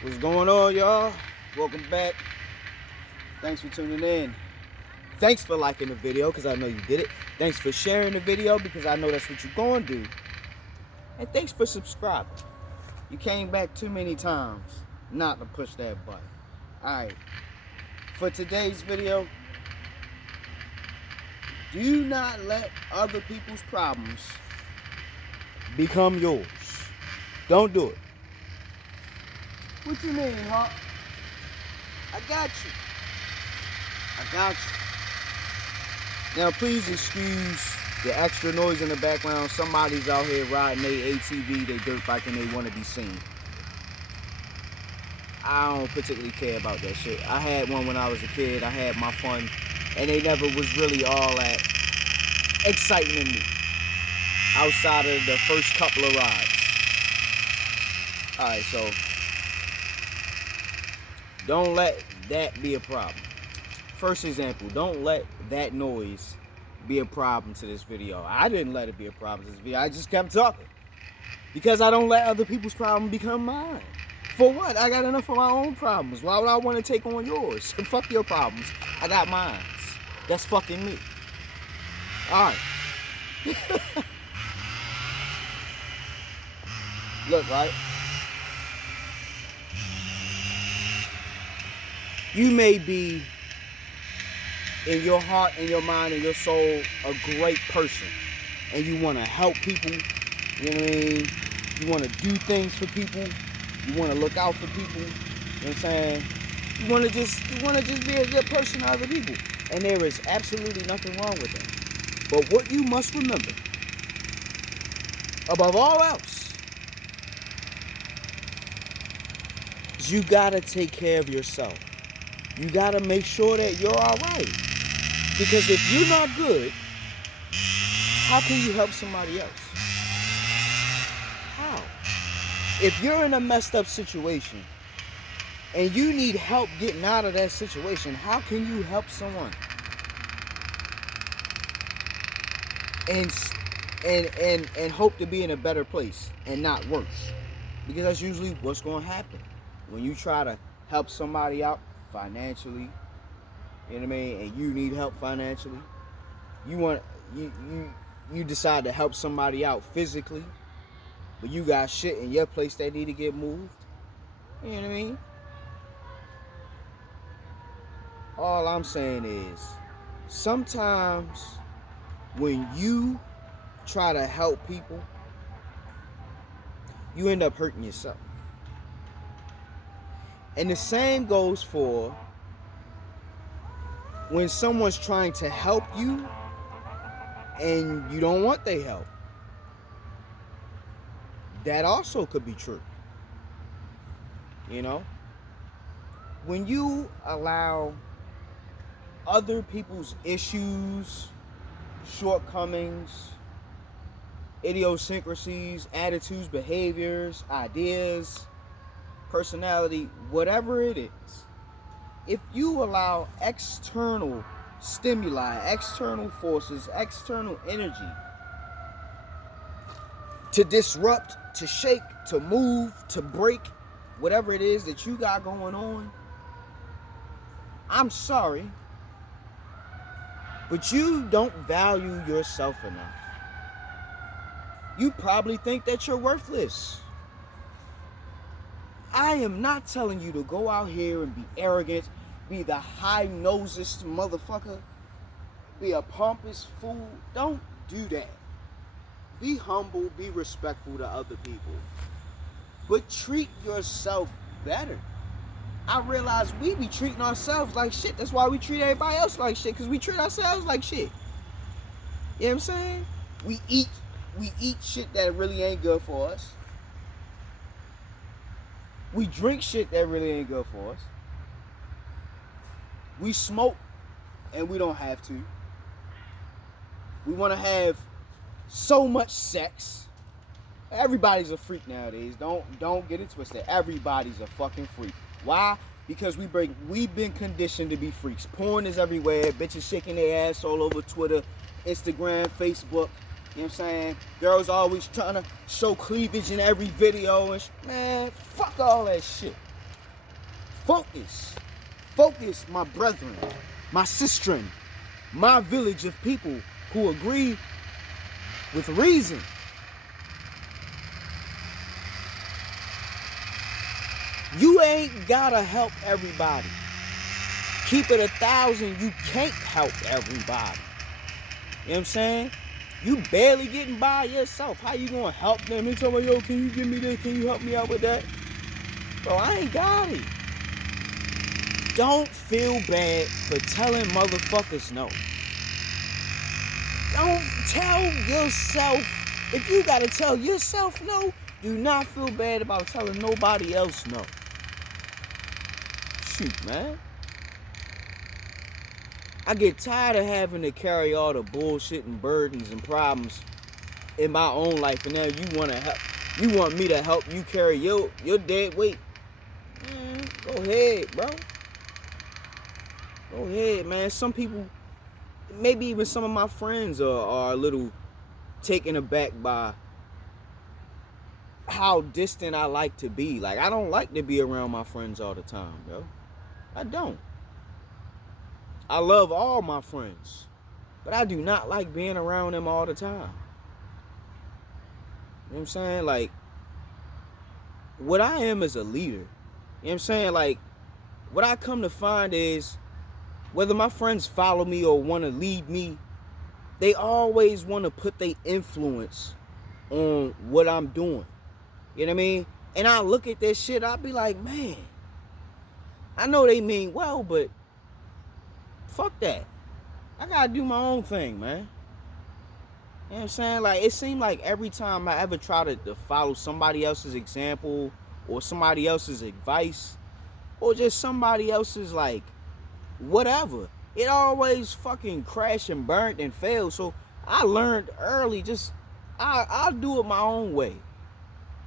What's going on, y'all? Welcome back. Thanks for tuning in. Thanks for liking the video, because I know you did it. Thanks for sharing the video, because I know that's what you're going to do. And thanks for subscribing. You came back too many times not to push that button. Alright. For today's video, do not let other people's problems become yours. Don't do it. What you mean, huh? I got you. I got you. Now, please excuse the extra noise in the background. Somebody's out here riding their ATV, they dirt bike, and they want to be seen. I don't particularly care about that shit. I had one when I was a kid. I had my fun, and they never was really all that exciting to me outside of the first couple of rides. Alright, so don't let that be a problem. First example, don't let that noise be a problem to this video. I didn't let it be a problem to this video. I just kept talking. Because I don't let other people's problems become mine. For what? I got enough of my own problems. Why would I want to take on yours? Fuck your problems. I got mine. That's fucking me. Alright. Look, right? You may be, in your heart, in your mind, in your soul, a great person. And you want to help people. You know what I mean? You want to do things for people. You want to look out for people. You know what I'm saying? You want to just be a good person to other people. And there is absolutely nothing wrong with that. But what you must remember, above all else, is you got to take care of yourself. You got to make sure that you're all right. Because if you're not good, how can you help somebody else? How? If you're in a messed up situation and you need help getting out of that situation, how can you help someone? And hope to be in a better place and not worse. Because that's usually what's going to happen. When you try to help somebody out financially, you know what I mean, and you need help financially, you decide to help somebody out physically, but you got shit in your place that need to get moved. You know what I mean? All I'm saying is, sometimes when you try to help people, you end up hurting yourself. And the same goes for when someone's trying to help you and you don't want their help. That also could be true. You know? When you allow other people's issues, shortcomings, idiosyncrasies, attitudes, behaviors, ideas, personality, whatever it is, if you allow external stimuli, external forces, external energy to disrupt, to shake, to move, to break whatever it is that you got going on, I'm sorry, but you don't value yourself enough. You probably think that you're worthless. I am not telling you to go out here and be arrogant, be the high-nosest motherfucker, be a pompous fool. Don't do that. Be humble, be respectful to other people. But treat yourself better. I realize we be treating ourselves like shit. That's why we treat everybody else like shit, because we treat ourselves like shit. You know what I'm saying? We eat shit that really ain't good for us. We drink shit that really ain't good for us. We smoke and we don't have to. We want to have so much sex. Everybody's a freak nowadays. Don't get it twisted. Everybody's a fucking freak. Why? Because we've been conditioned to be freaks. Porn is everywhere. Bitches shaking their ass all over Twitter, Instagram, Facebook. You know what I'm saying? Girls always trying to show cleavage in every video. And man, fuck all that shit. Focus. Focus, my brethren, my sistren, my village of people who agree with reason. You ain't gotta help everybody. Keep it 1,000, you can't help everybody. You know what I'm saying? You barely getting by yourself. How you gonna help them? They tell me, yo, can you give me this? Can you help me out with that? Bro, I ain't got it. Don't feel bad for telling motherfuckers no. Don't tell yourself. If you gotta tell yourself no, do not feel bad about telling nobody else no. Shoot, man. I get tired of having to carry all the bullshit and burdens and problems in my own life, and now you want to help. You want me to help you carry your dead weight. Go ahead, bro. Go ahead, man. Some people, maybe even some of my friends are a little taken aback by how distant I like to be. Like, I don't like to be around my friends all the time, bro. I don't. I love all my friends, but I do not like being around them all the time. You know what I'm saying? Like, what I am is a leader. You know what I'm saying? Like, what I come to find is, whether my friends follow me or want to lead me, they always want to put their influence on what I'm doing. You know what I mean? And I look at this shit, I be like, man, I know they mean well, but fuck that. I gotta do my own thing, man. You know what I'm saying? Like, it seemed like every time I ever try to follow somebody else's example or somebody else's advice or just somebody else's, like, whatever, it always fucking crashed and burnt and failed. So I learned early, just I'll do it my own way. You know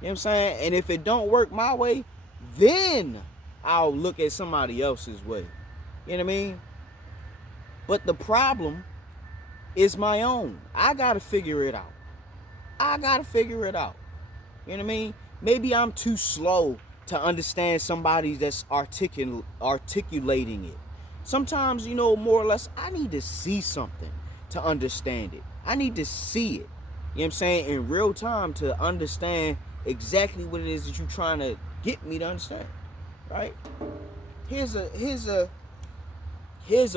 what I'm saying? And if it don't work my way, then I'll look at somebody else's way. You know what I mean? But the problem is my own. I gotta figure it out. I gotta figure it out. You know what I mean? Maybe I'm too slow to understand somebody that's articulating it. Sometimes, you know, more or less, I need to see something to understand it. I need to see it, you know what I'm saying, in real time to understand exactly what it is that you're trying to get me to understand, right? Here's a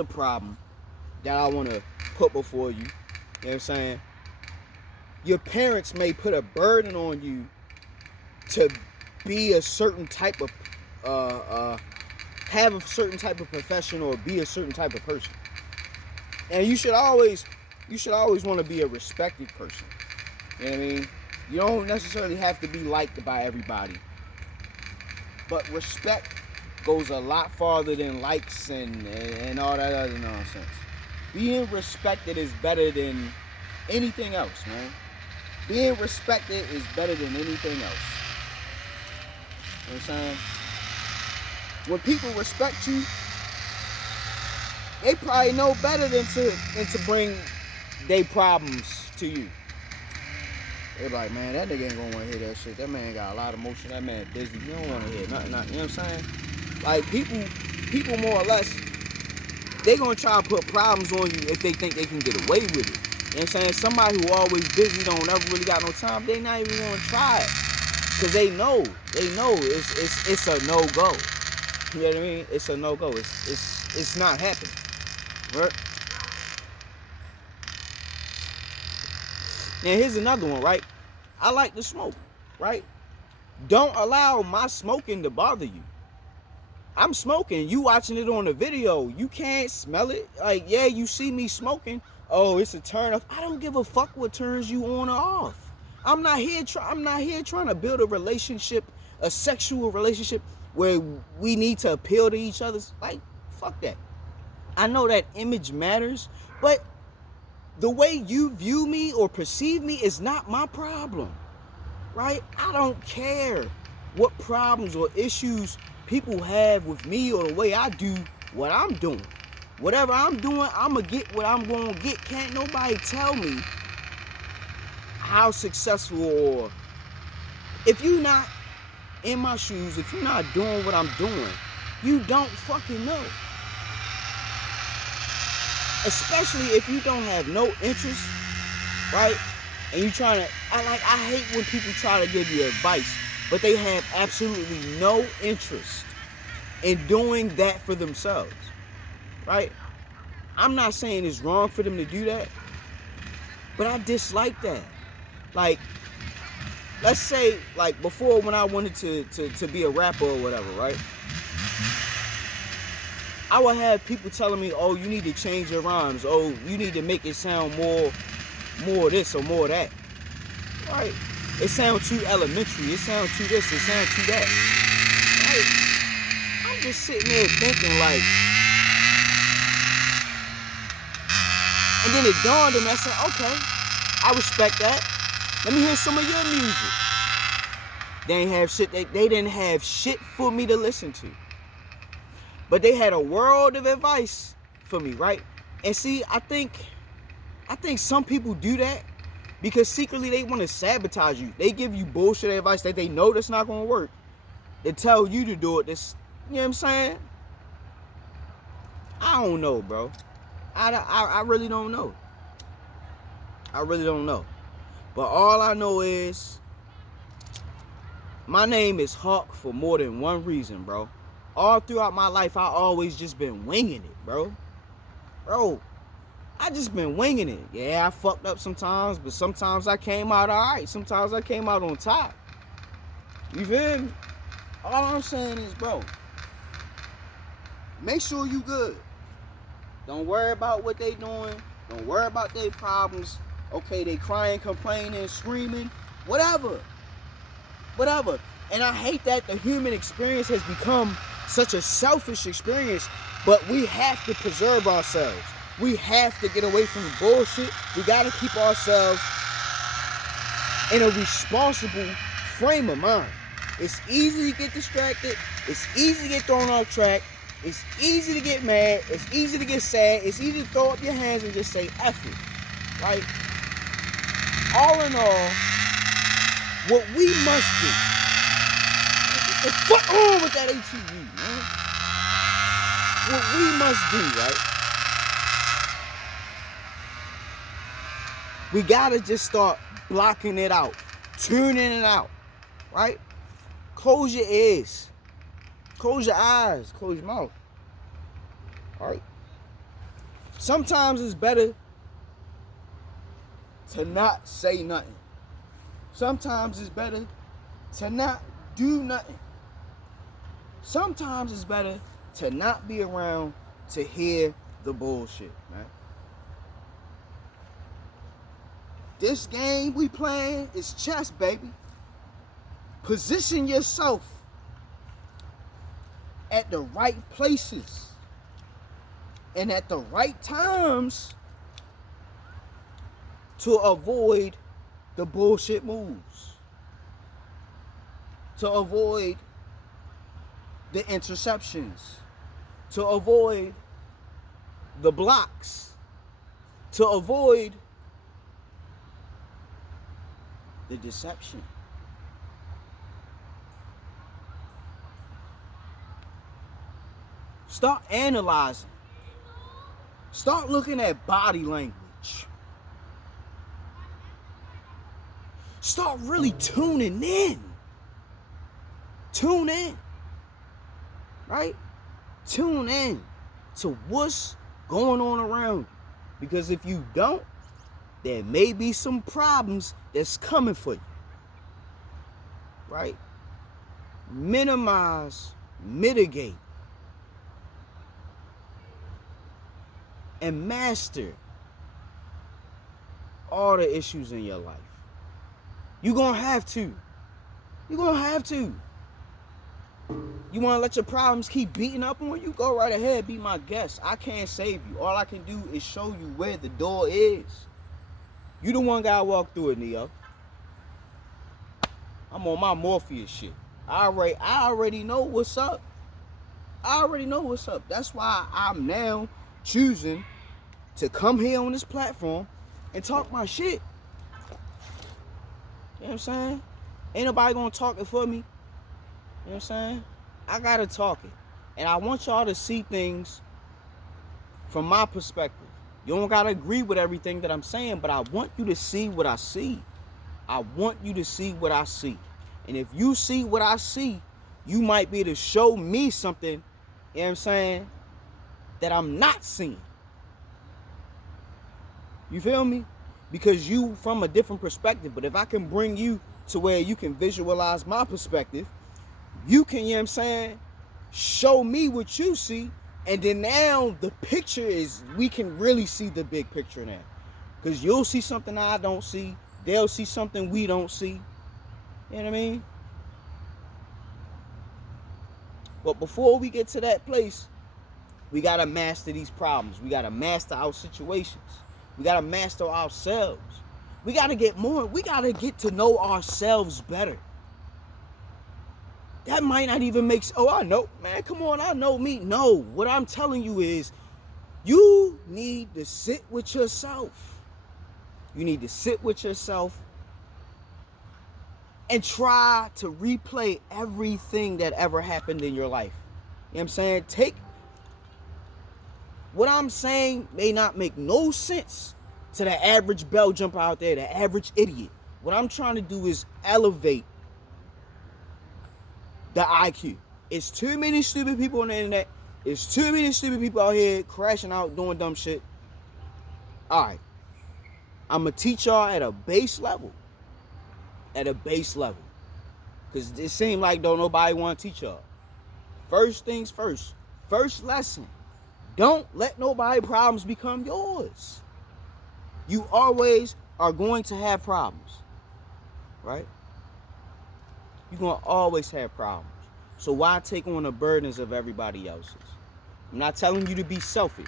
problem that I want to put before you. You know what I'm saying? Your parents may put a burden on you to be a certain type of, have a certain type of profession or be a certain type of person. And you should always want to be a respected person. You know what I mean? You don't necessarily have to be liked by everybody. But respect goes a lot farther than likes and all that other nonsense. Being respected is better than anything else, man. Being respected is better than anything else. You know what I'm saying? When people respect you, they probably know better than to bring their problems to you. They're like, man, that nigga ain't gonna want to hear that shit. That man got a lot of emotion. That man busy. You don't want to hear nothing. You know what I'm saying? Like, people more or less, they gonna try to put problems on you if they think they can get away with it. You know what I'm saying? Somebody who always busy, don't ever really got no time, they not even gonna try it. Because they know it's a no-go. You know what I mean? It's a no-go. It's not happening. Right? Now, here's another one, right? I like to smoke, right? Don't allow my smoking to bother you. I'm smoking. You watching it on the video. You can't smell it. Like, yeah, you see me smoking. Oh, it's a turn off. I don't give a fuck what turns you on or off. I'm not here trying to build a relationship, a sexual relationship where we need to appeal to each other. Like, fuck that. I know that image matters, but the way you view me or perceive me is not my problem, right? I don't care what problems or issues people have with me or the way I do what I'm doing. Whatever I'm doing, I'm going to get what I'm going to get. Can't nobody tell me how successful, or if you're not in my shoes, if you're not doing what I'm doing, You don't fucking know. Especially if you don't have no interest, right? And you trying to, I hate when people try to give you advice, but they have absolutely no interest in doing that for themselves, right? I'm not saying it's wrong for them to do that, but I dislike that. Like, let's say, like, before when I wanted to be a rapper or whatever, right? I would have people telling me, oh, you need to change your rhymes. Oh, you need to make it sound more this or more that. Right? It sounds too elementary. It sounds too this. It sounds too that. Right? I'm just sitting there thinking like, and then it dawned on me. I said, okay, I respect that. Let me hear some of your music. They ain't have shit. They didn't have shit for me to listen to. But they had a world of advice for me, right? And see, I think some people do that because secretly they want to sabotage you. They give you bullshit advice that they know that's not going to work. They tell you to do it. This, you know what I'm saying? I don't know, bro. I really don't know. I really don't know. But all I know is my name is Hawk for more than one reason, bro. All throughout my life, I always just been winging it, bro. Bro, I just been winging it. Yeah, I fucked up sometimes, but sometimes I came out all right. Sometimes I came out on top. You feel me? All I'm saying is, bro, make sure you good. Don't worry about what they doing. Don't worry about their problems. Okay, they crying, complaining, screaming, whatever. Whatever. And I hate that the human experience has become such a selfish experience, but we have to preserve ourselves. We have to get away from the bullshit. We got to keep ourselves in a responsible frame of mind. It's easy to get distracted. It's easy to get thrown off track. It's easy to get mad. It's easy to get sad. It's easy to throw up your hands and just say, F it. Right? All in all, what we must do, the fuck on with that ATV, man? What we must do, right? We gotta just start blocking it out, tuning it out, right? Close your ears, close your eyes, close your mouth, all right? Sometimes it's better to not say nothing. Sometimes it's better to not do nothing. Sometimes it's better to not be around to hear the bullshit, man. This game we playing is chess, baby. Position yourself at the right places and at the right times to avoid the bullshit moves, to avoid the interceptions, to avoid the blocks, to avoid the deception. Start analyzing. Start looking at body language. Start really tuning in. Tune in. Right? Tune in to what's going on around you. Because if you don't, there may be some problems that's coming for you. Right? Minimize, mitigate, and master all the issues in your life. You're going to have to. You're going to have to. You want to let your problems keep beating up on you? Go right ahead, be my guest. I can't save you. All I can do is show you where the door is. You the one gotta walk through it, Neo. I'm on my Morpheus shit. I already know what's up. I already know what's up. That's why I'm now choosing to come here on this platform and talk my shit. You know what I'm saying? Ain't nobody gonna talk it for me. You know what I'm saying? I gotta talk it. And I want y'all to see things from my perspective. You don't gotta agree with everything that I'm saying, but I want you to see what I see. I want you to see what I see. And if you see what I see, you might be able to show me something, you know what I'm saying, that I'm not seeing. You feel me? Because you from a different perspective. But if I can bring you to where you can visualize my perspective, you can, you know what I'm saying, show me what you see. And then now the picture is, we can really see the big picture now. Because you'll see something I don't see. They'll see something we don't see. You know what I mean? But before we get to that place, we got to master these problems. We got to master our situations. We got to master ourselves. We got to get more. We got to get to know ourselves better. That might not even make sense. Oh, I know. Man, come on. I know me. No. What I'm telling you is you need to sit with yourself. You need to sit with yourself and try to replay everything that ever happened in your life. You know what I'm saying? What I'm saying may not make no sense to the average bell jumper out there, the average idiot. What I'm trying to do is elevate the IQ. It's too many stupid people on the internet. It's too many stupid people out here crashing out, doing dumb shit. Alright. I'm going to teach y'all at a base level. At a base level. Because it seems like don't nobody want to teach y'all. First things first. First lesson. Don't let nobody's problems become yours. You always are going to have problems. Right? You're going to always have problems. So why take on the burdens of everybody else's? I'm not telling you to be selfish.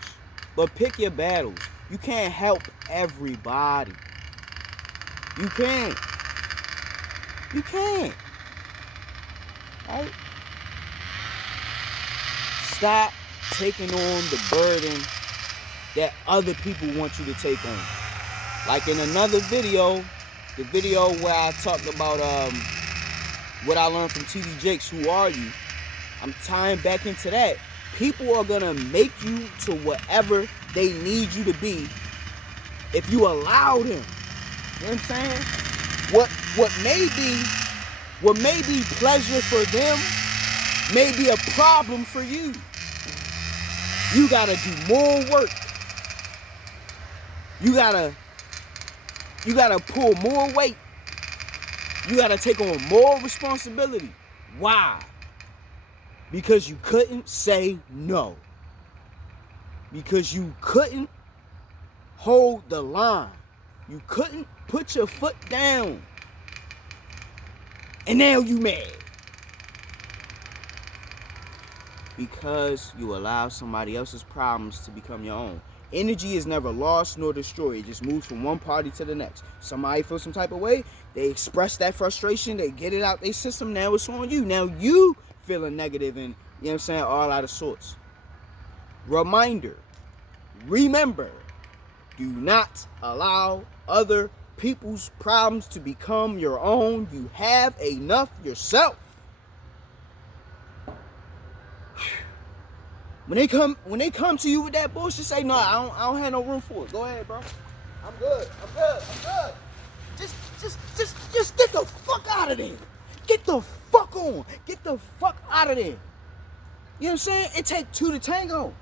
But pick your battles. You can't help everybody. You can't. You can't. Right? Stop taking on the burden that other people want you to take on. Like in another video, the video where I talked about what I learned from TD Jakes, Who Are You? I'm tying back into that. People are gonna make you to whatever they need you to be if you allow them. You know what I'm saying? What may be pleasure for them may be a problem for you. You gotta do more work. You gotta pull more weight. You gotta take on more responsibility. Why? Because you couldn't say no. Because you couldn't hold the line. You couldn't put your foot down. And now you mad. Because you allow somebody else's problems to become your own. Energy is never lost nor destroyed. It just moves from one party to the next. Somebody feels some type of way. They express that frustration. They get it out their system. Now it's on you. Now you feeling negative and, you know what I'm saying, all out of sorts. Reminder. Remember. Do not allow other people's problems to become your own. You have enough yourself. When they come to you with that bullshit, say, no, I don't have no room for it. Go ahead, bro. I'm good. Just get the fuck out of there. Get the fuck on. Get the fuck out of there. You know what I'm saying? It takes two to tango.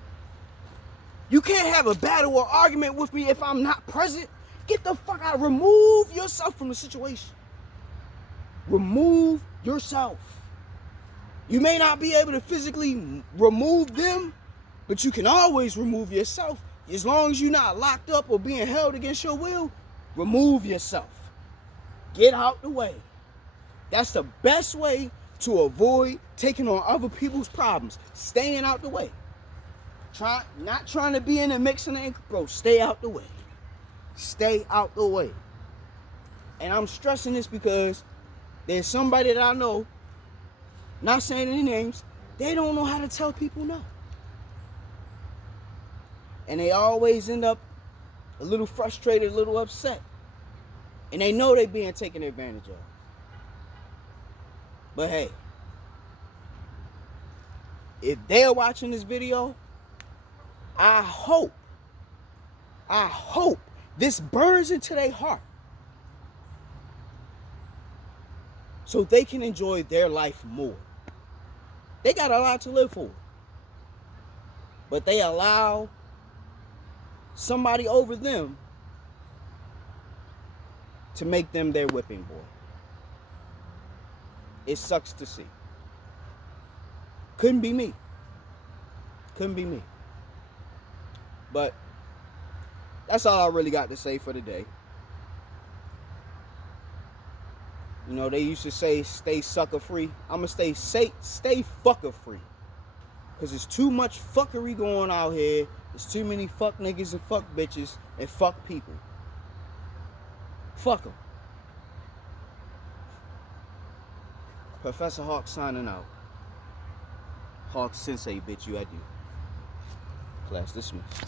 You can't have a battle or argument with me if I'm not present. Get the fuck out. Remove yourself from the situation. Remove yourself. You may not be able to physically remove them, but you can always remove yourself. As long as you're not locked up or being held against your will, remove yourself. Get out the way. That's the best way to avoid taking on other people's problems. Staying out the way. Not trying to be in the mix and bro, stay out the way. Stay out the way. And I'm stressing this because there's somebody that I know, not saying any names, they don't know how to tell people no. And they always end up a little frustrated, a little upset. And they know they're being taken advantage of. But hey, if they're watching this video, I hope this burns into their heart so they can enjoy their life more. They got a lot to live for, but they allow somebody over them to make them their whipping boy. It sucks to see. Couldn't be me. Couldn't be me. But that's all I really got to say for today. You know, they used to say stay sucker free. I'ma stay fucker free. Cause there's too much fuckery going out here. There's too many fuck niggas and fuck bitches and fuck people. Fuck them. Professor Hawk signing out. Hawk Sensei, bitch, you I do. Class dismissed.